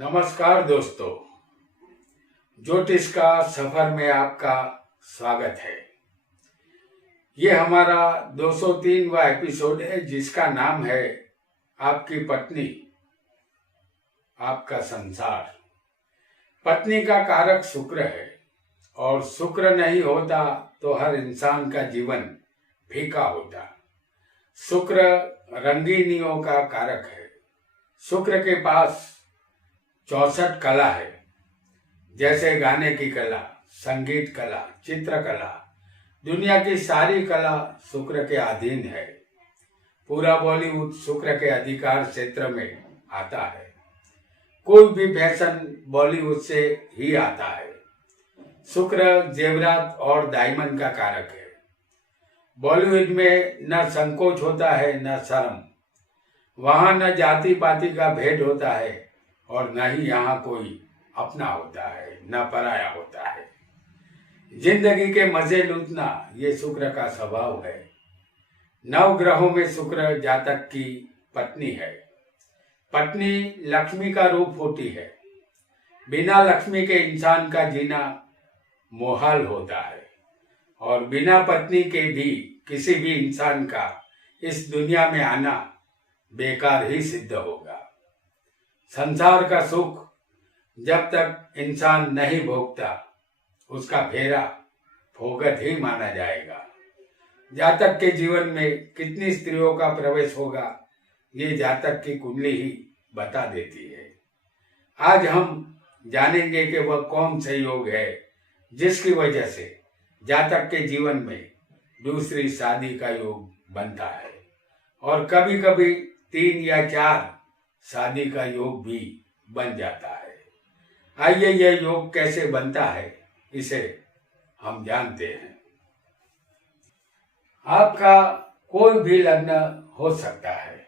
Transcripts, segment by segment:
नमस्कार दोस्तों, ज्योतिष का सफर में आपका स्वागत है। ये हमारा 203वां एपिसोड है जिसका नाम है आपकी पत्नी आपका संसार। पत्नी का कारक शुक्र है और शुक्र नहीं होता तो हर इंसान का जीवन फीका होता। शुक्र रंगीनियों का कारक है। शुक्र के पास 64 कला है, जैसे गाने की कला, संगीत कला, चित्रकला। दुनिया की सारी कला शुक्र के अधीन है। पूरा बॉलीवुड शुक्र के अधिकार क्षेत्र में आता है। कोई भी फैशन बॉलीवुड से ही आता है। शुक्र जेवरात और डायमंड का कारक है। बॉलीवुड में न संकोच होता है न शर्म। वहां न जाति पाति का भेद होता है और न ही यहाँ कोई अपना होता है न पराया होता है। जिंदगी के मजे लूटना ये शुक्र का स्वभाव है। 9 ग्रहों में शुक्र जातक की पत्नी है। पत्नी लक्ष्मी का रूप होती है। बिना लक्ष्मी के इंसान का जीना मुहाल होता है और बिना पत्नी के भी किसी भी इंसान का इस दुनिया में आना बेकार ही सिद्ध होगा। संसार का सुख जब तक इंसान नहीं भोगता उसका फेरा फोगत ही माना जाएगा। जातक के जीवन में कितनी स्त्रियों का प्रवेश होगा ये जातक की कुंडली ही बता देती है। आज हम जानेंगे कि वह कौन से योग है जिसकी वजह से जातक के जीवन में दूसरी शादी का योग बनता है और कभी कभी 3 या 4 शादी का योग भी बन जाता है। आइए यह योग कैसे बनता है इसे हम जानते हैं। आपका कोई भी लग्न हो सकता है।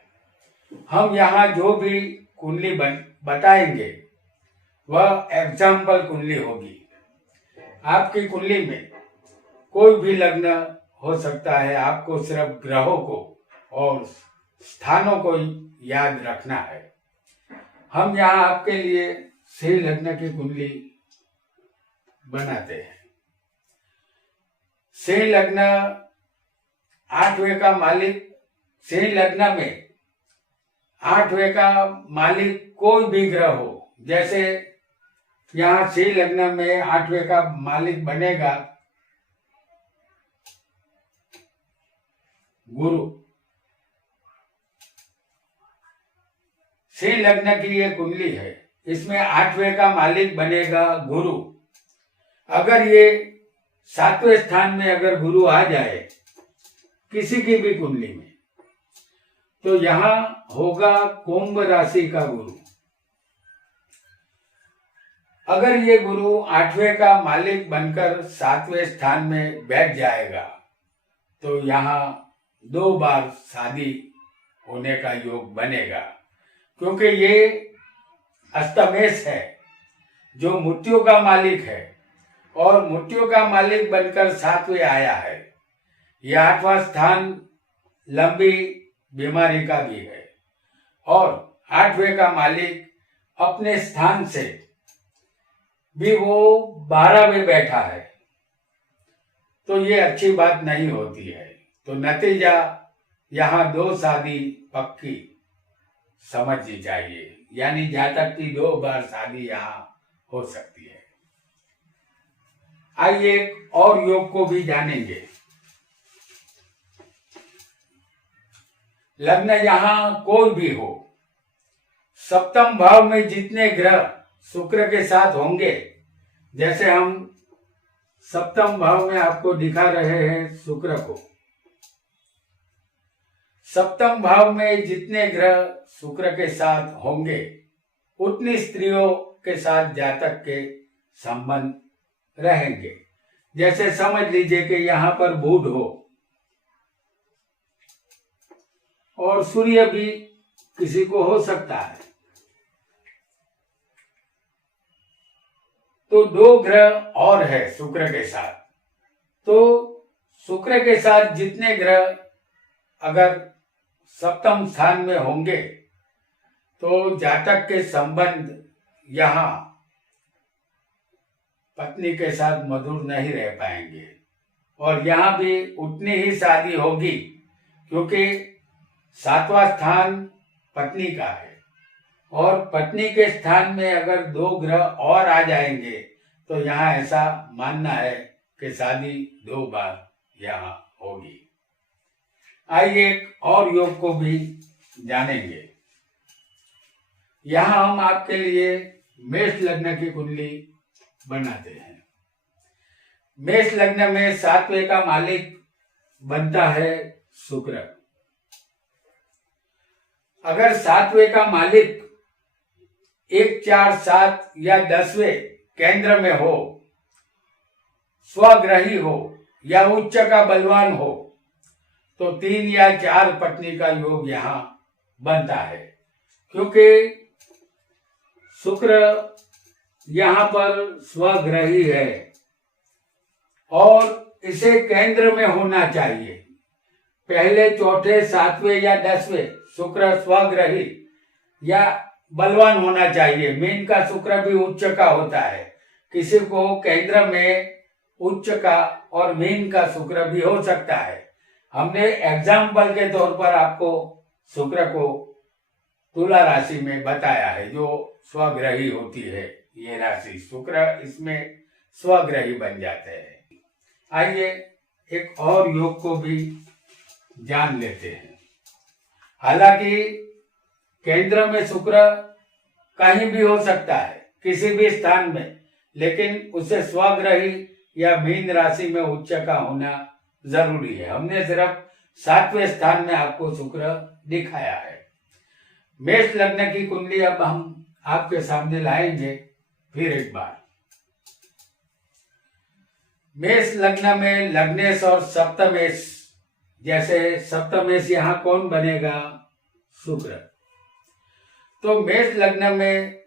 हम यहाँ जो भी कुंडली बताएंगे वह एग्जाम्पल कुंडली होगी। आपकी कुंडली में कोई भी लग्न हो सकता है। आपको सिर्फ ग्रहों को और स्थानों को याद रखना है। हम यहाँ आपके लिए सही लग्न की कुंडली बनाते हैं। सही लग्न 8वें का मालिक, सही लग्न में 8वें का मालिक कोई भी ग्रह हो। जैसे यहाँ सही लग्न में 8वें का मालिक बनेगा गुरु। सही लग्न की ये कुंडली है, इसमें 8वें का मालिक बनेगा गुरु। अगर ये 7वें स्थान में अगर गुरु आ जाए किसी की भी कुंडली में तो यहाँ होगा कुंभ राशि का गुरु। अगर ये गुरु 8वें का मालिक बनकर 7वें स्थान में बैठ जाएगा तो यहाँ 2 बार शादी होने का योग बनेगा, क्योंकि ये अष्टमेश है जो मृत्यु का मालिक है और मृत्यु का मालिक बनकर 7वें आया है। यह 8वां स्थान लंबी बीमारी का भी है और 8वें का मालिक अपने स्थान से भी वो 12वें बैठा है, तो ये अच्छी बात नहीं होती है। तो नतीजा यहाँ 2 शादी पक्की समझनी चाहिए, यानी जातक की 2 बार शादी यहाँ हो सकती है। आइए एक और योग को भी जानेंगे। लग्न यहाँ कोई भी हो, सप्तम भाव में जितने ग्रह शुक्र के साथ होंगे, जैसे हम सप्तम भाव में आपको दिखा रहे हैं शुक्र को। सप्तम भाव में जितने ग्रह शुक्र के साथ होंगे उतनी स्त्रियों के साथ जातक के संबंध रहेंगे। जैसे समझ लीजिए कि यहाँ पर बुध हो और सूर्य भी किसी को हो सकता है, तो 2 ग्रह और है शुक्र के साथ। तो शुक्र के साथ जितने ग्रह अगर सप्तम स्थान में होंगे तो जातक के संबंध यहाँ पत्नी के साथ मधुर नहीं रह पाएंगे और यहाँ भी उतनी ही शादी होगी, क्योंकि 7वां स्थान पत्नी का है और पत्नी के स्थान में अगर 2 ग्रह और आ जाएंगे तो यहाँ ऐसा मानना है कि शादी 2 बार यहाँ होगी। आइए एक और योग को भी जानेंगे। यहाँ हम आपके लिए मेष लग्न की कुंडली बनाते हैं। मेष लग्न में 7वें का मालिक बनता है शुक्र। अगर 7वें का मालिक 1, 4, 7 या 10वें केंद्र में हो, स्वग्रही हो या उच्च का बलवान हो तो 3 या 4 पत्नी का योग यहाँ बनता है, क्योंकि शुक्र यहाँ पर स्वग्रही है और इसे केंद्र में होना चाहिए। पहले, चौथे, 7वें या 10वें शुक्र स्वग्रही या बलवान होना चाहिए। मीन का शुक्र भी उच्च का होता है, किसी को केंद्र में उच्च का और मीन का शुक्र भी हो सकता है। हमने एग्जाम्पल के तौर पर आपको शुक्र को तुला राशि में बताया है, जो स्वग्रही होती है ये राशि। शुक्र इसमें स्वग्रही बन जाते हैं। आइए एक और योग को भी जान लेते हैं। हालांकि केंद्र में शुक्र कहीं भी हो सकता है, किसी भी स्थान में, लेकिन उसे स्वग्रही या मीन राशि में उच्च का होना जरूरी है। हमने सिर्फ 7वें स्थान में आपको शुक्र दिखाया है। मेष लग्न की कुंडली अब हम आपके सामने लाएंगे फिर एक बार। मेष लग्न में लग्नेश और सप्तमेश, जैसे सप्तमेश यहाँ कौन बनेगा? शुक्र। तो मेष लग्न में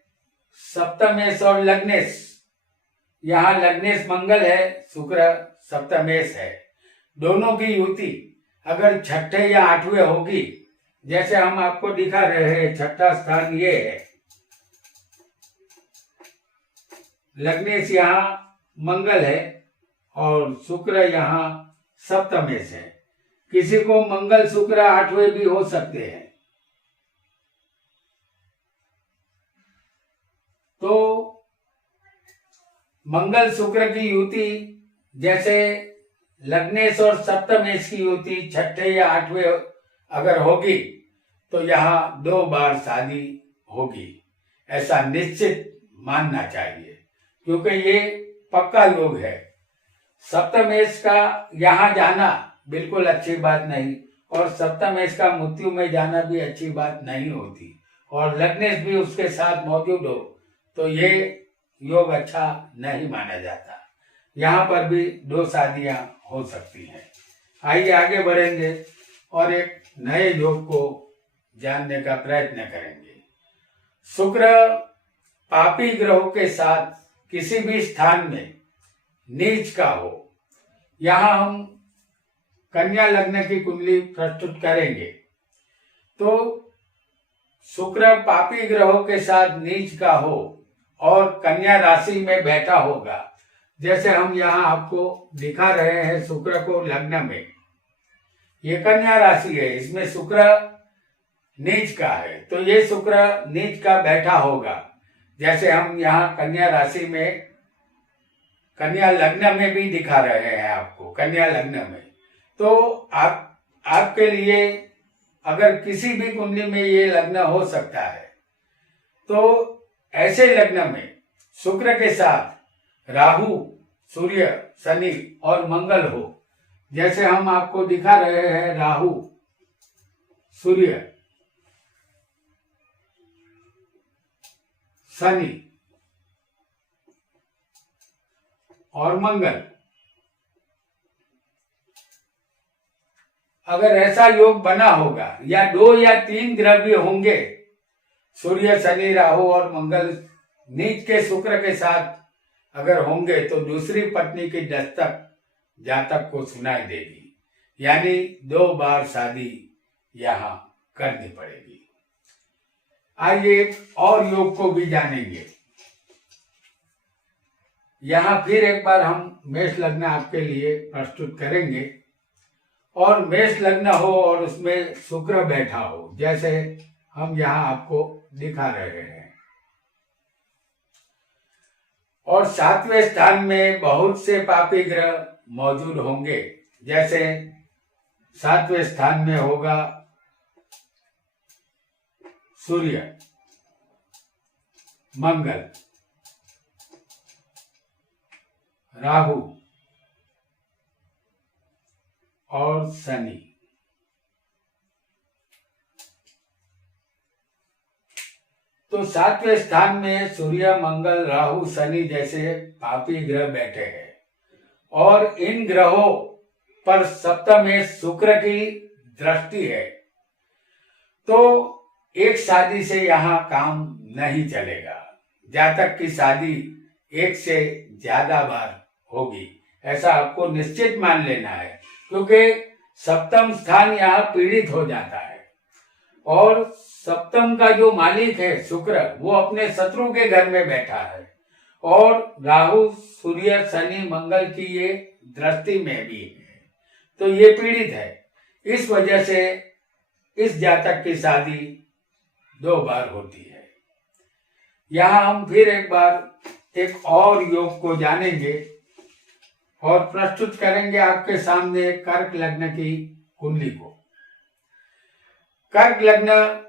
सप्तमेश और लग्नेश, यहाँ लग्नेश मंगल है, शुक्र सप्तमेश है। दोनों की युति अगर 6ठे या 8वें होगी, जैसे हम आपको दिखा रहे हैं, 6ठा स्थान ये है, लग्नेश यहाँ मंगल है और शुक्र यहाँ सप्तमेश है। किसी को मंगल शुक्र 8वें भी हो सकते हैं। तो मंगल शुक्र की युति, जैसे लग्नेश और सप्तमेश की युति 6ठे या 8वें अगर होगी तो यहाँ 2 बार शादी होगी, ऐसा निश्चित मानना चाहिए, क्योंकि ये पक्का योग है। सप्तमेश का यहाँ जाना बिल्कुल अच्छी बात नहीं और सप्तमेश का मृत्यु में जाना भी अच्छी बात नहीं होती, और लग्नेश भी उसके साथ मौजूद हो तो ये योग अच्छा नहीं माना जाता। यहाँ पर भी 2 शादियां हो सकती हैं। आइए आगे बढ़ेंगे और एक नए योग को जानने का प्रयत्न करेंगे। शुक्र पापी ग्रहों के साथ किसी भी स्थान में नीच का हो, यहाँ हम कन्या लग्न की कुंडली प्रस्तुत करेंगे। तो शुक्र पापी ग्रहों के साथ नीच का हो और कन्या राशि में बैठा होगा, जैसे हम यहाँ आपको दिखा रहे हैं शुक्र को लग्न में। ये कन्या राशि है, इसमें शुक्र नीच का है, तो ये शुक्र नीच का बैठा होगा, जैसे हम यहाँ कन्या राशि में, कन्या लग्न में भी दिखा रहे हैं आपको, कन्या लग्न में। तो आपके लिए अगर किसी भी कुंडली में ये लग्न हो सकता है, तो ऐसे लग्न में शुक्र के साथ राहु, सूर्य, शनि और मंगल हो, जैसे हम आपको दिखा रहे हैं राहु, सूर्य, शनि और मंगल। अगर ऐसा योग बना होगा या 2 या 3 ग्रह भी होंगे, सूर्य, शनि, राहु और मंगल नीच के शुक्र के साथ अगर होंगे, तो दूसरी पत्नी की दस्तक जातक को सुनाई देगी, यानी 2 बार शादी यहाँ करनी पड़ेगी। आइए एक और योग को भी जानेंगे। यहाँ फिर एक बार हम मेष लग्न आपके लिए प्रस्तुत करेंगे, और मेष लग्न हो और उसमें शुक्र बैठा हो, जैसे हम यहाँ आपको दिखा रहे हैं। और 7वें स्थान में बहुत से पापी ग्रह मौजूद होंगे, जैसे 7वें स्थान में होगा सूर्य, मंगल, राहु और शनि। तो 7वें स्थान में सूर्य, मंगल, राहु, शनि जैसे पापी ग्रह बैठे हैं, और इन ग्रहों पर सप्तम में शुक्र की दृष्टि है। तो एक शादी से यहाँ काम नहीं चलेगा, जातक की शादी एक से ज्यादा बार होगी, ऐसा आपको निश्चित मान लेना है, क्योंकि सप्तम स्थान यहाँ पीड़ित हो जाता है। और सप्तम का जो मालिक है शुक्र, वो अपने शत्रु के घर में बैठा है, और राहु, सूर्य, शनि, मंगल की ये दृष्टि में भी है, तो ये पीड़ित है। इस वजह से इस जातक की शादी 2 बार होती है। यहाँ हम फिर एक बार एक और योग को जानेंगे और प्रस्तुत करेंगे आपके सामने कर्क लग्न की कुंडली को। कर्क लग्न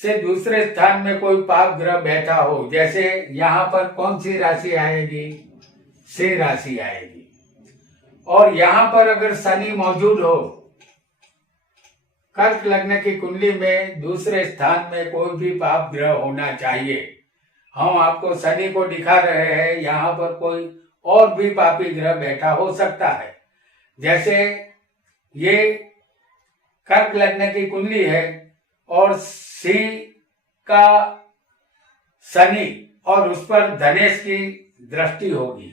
से दूसरे स्थान में कोई पाप ग्रह बैठा हो, जैसे यहाँ पर कौन सी राशि आएगी? सिंह राशि आएगी। और यहाँ पर अगर शनि मौजूद हो, कर्क लग्न की कुंडली में दूसरे स्थान में कोई भी पाप ग्रह होना चाहिए। हम आपको शनि को दिखा रहे हैं, यहाँ पर कोई और भी पापी ग्रह बैठा हो सकता है। जैसे ये कर्क लग्न की कुंडली है और सिंह का शनि और उस पर धनेश की दृष्टि होगी,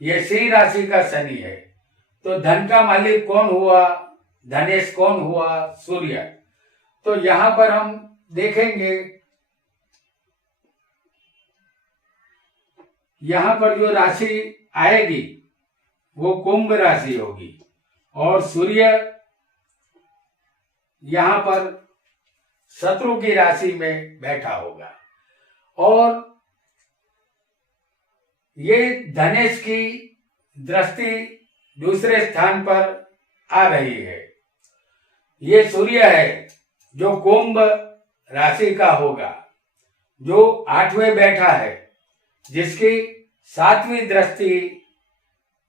ये सिंह राशि का शनि है। तो धन का मालिक कौन हुआ? धनेश कौन हुआ? सूर्य। तो यहाँ पर हम देखेंगे, यहाँ पर जो राशि आएगी वो कुंभ राशि होगी, और सूर्य यहाँ पर शत्रु की राशि में बैठा होगा, और ये धनेश की दृष्टि दूसरे स्थान पर आ रही है। ये सूर्य है जो कुंभ राशि का होगा, जो 8वें बैठा है, जिसकी 7वीं दृष्टि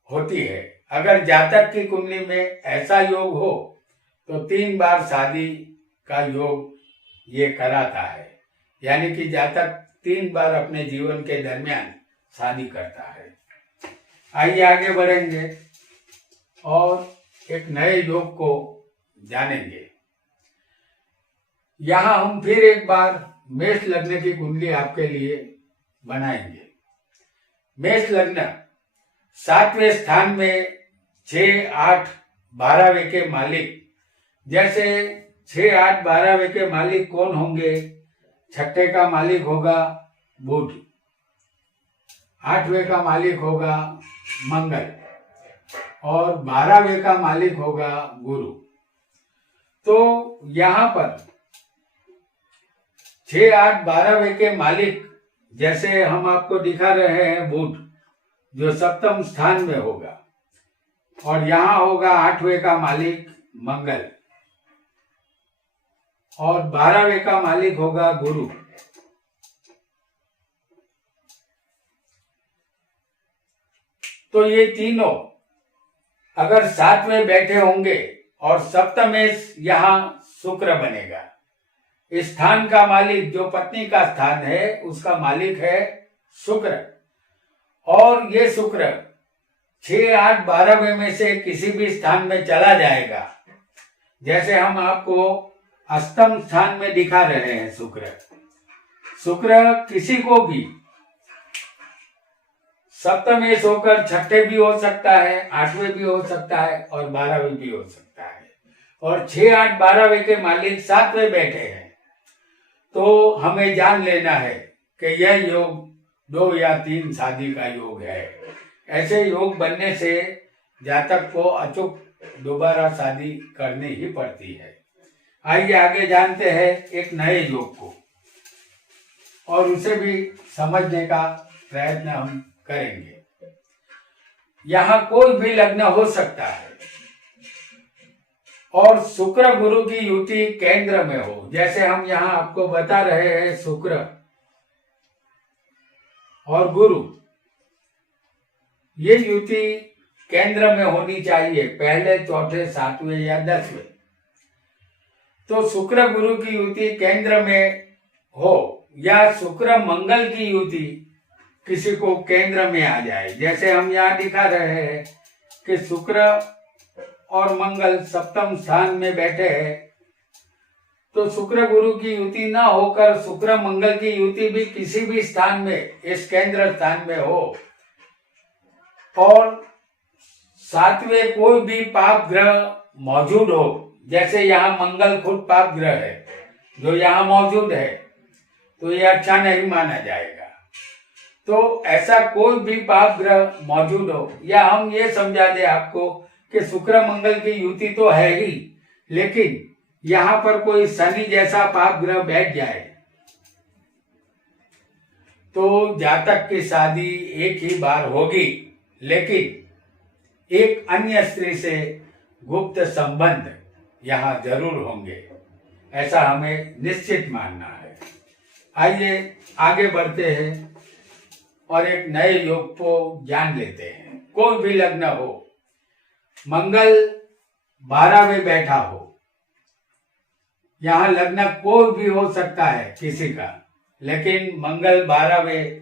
होती है। अगर जातक की कुंडली में ऐसा योग हो तो 3 बार शादी का योग ये कराता है, यानी कि जातक 3 बार अपने जीवन के दरमियान शादी करता है। आइए आगे बढ़ेंगे और एक नए योग को जानेंगे। यहाँ हम फिर एक बार मेष लग्न की कुंडली आपके लिए बनाएंगे। मेष लग्न 7वें स्थान में 6, 8, 12वें के मालिक, जैसे 6, 8, 12वें के मालिक कौन होंगे? छठे का मालिक होगा बुध, 8वें का मालिक होगा मंगल, और 12वें का मालिक होगा गुरु। तो यहाँ पर 6, 8, 12वें के मालिक, जैसे हम आपको दिखा रहे हैं बुध, जो सप्तम स्थान में होगा, और यहाँ होगा 8वें का मालिक मंगल, और 12वें का मालिक होगा गुरु। तो ये तीनों अगर 7वें बैठे होंगे और सप्तमेश यहाँ शुक्र बनेगा। इस स्थान का मालिक जो पत्नी का स्थान है, उसका मालिक है शुक्र, और ये शुक्र 6, 8, 12वें में से किसी भी स्थान में चला जाएगा। जैसे हम आपको अष्टम स्थान में दिखा रहे हैं शुक्र किसी को भी सप्तमेश होकर छठे भी हो सकता है, 8वें भी हो सकता है, और 12वें भी हो सकता है। और 6, 8, 12वें के मालिक 7वें बैठे हैं। तो हमें जान लेना है कि यह योग 2 या 3 शादी का योग है। ऐसे योग बनने से जातक को अचूक दोबारा शादी करनी ही पड़ती है। आइए आगे जानते हैं एक नए योग को और उसे भी समझने का प्रयत्न हम करेंगे। यहाँ कोई भी लग्न हो सकता है और शुक्र गुरु की युति केंद्र में हो। जैसे हम यहाँ आपको बता रहे हैं, शुक्र और गुरु, ये युति केंद्र में होनी चाहिए, पहले, चौथे, 7वें या 10वें। तो शुक्र गुरु की युति केंद्र में हो या शुक्र मंगल की युति किसी को केंद्र में आ जाए। जैसे हम यहाँ दिखा रहे हैं कि शुक्र और मंगल सप्तम स्थान में बैठे हैं, तो शुक्र गुरु की युति ना होकर शुक्र मंगल की युति भी किसी भी स्थान में, इस केंद्र स्थान में हो और 7वें कोई भी पाप ग्रह मौजूद हो, जैसे यहाँ मंगल खुद पाप ग्रह है जो यहाँ मौजूद है, तो ये अच्छा नहीं माना जाएगा। तो ऐसा कोई भी पाप ग्रह मौजूद हो, या हम ये समझा दे आपको कि शुक्र मंगल की युति तो है ही, लेकिन यहाँ पर कोई शनि जैसा पाप ग्रह बैठ जाए तो जातक की शादी एक ही बार होगी, लेकिन एक अन्य स्त्री से गुप्त संबंध यहाँ जरूर होंगे, ऐसा हमें निश्चित मानना है। आइए आगे बढ़ते हैं और एक नए योग को जान लेते हैं। कोई भी लग्न हो, मंगल 12वें बैठा हो, यहाँ लग्न कोई भी हो सकता है किसी का, लेकिन मंगल 12वें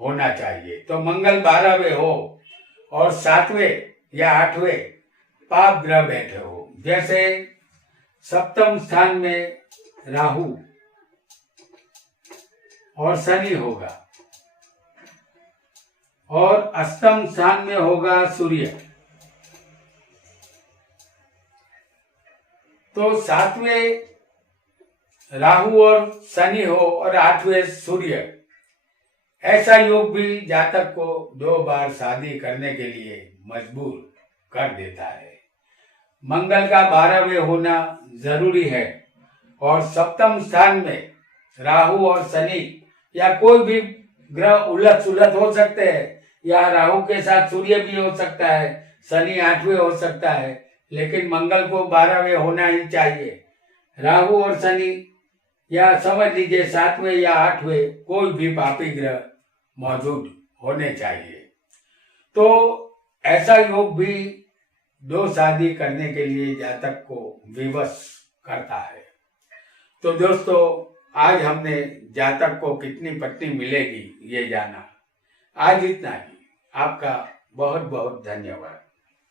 होना चाहिए। तो मंगल 12वें हो और 7वें या 8वें पाप ग्रह बैठे हो, जैसे सप्तम स्थान में राहु और शनि होगा और अष्टम स्थान में होगा सूर्य। तो 7वें राहु और शनि हो और 8वें सूर्य, ऐसा योग भी जातक को 2 बार शादी करने के लिए मजबूर कर देता है। मंगल का 12वें होना जरूरी है और सप्तम स्थान में राहु और शनि या कोई भी ग्रह उलट सुलट हो सकते हैं, या राहु के साथ सूर्य भी हो सकता है, शनि 8वें हो सकता है, लेकिन मंगल को 12वें होना ही चाहिए। राहु और शनि या समझ लीजिए 7वें या 8वें कोई भी पापी ग्रह मौजूद होने चाहिए। तो ऐसा योग भी 2 शादी करने के लिए जातक को विवश करता है। तो दोस्तों, आज हमने जातक को कितनी पत्नी मिलेगी ये जाना। आज इतना ही। आपका बहुत बहुत धन्यवाद।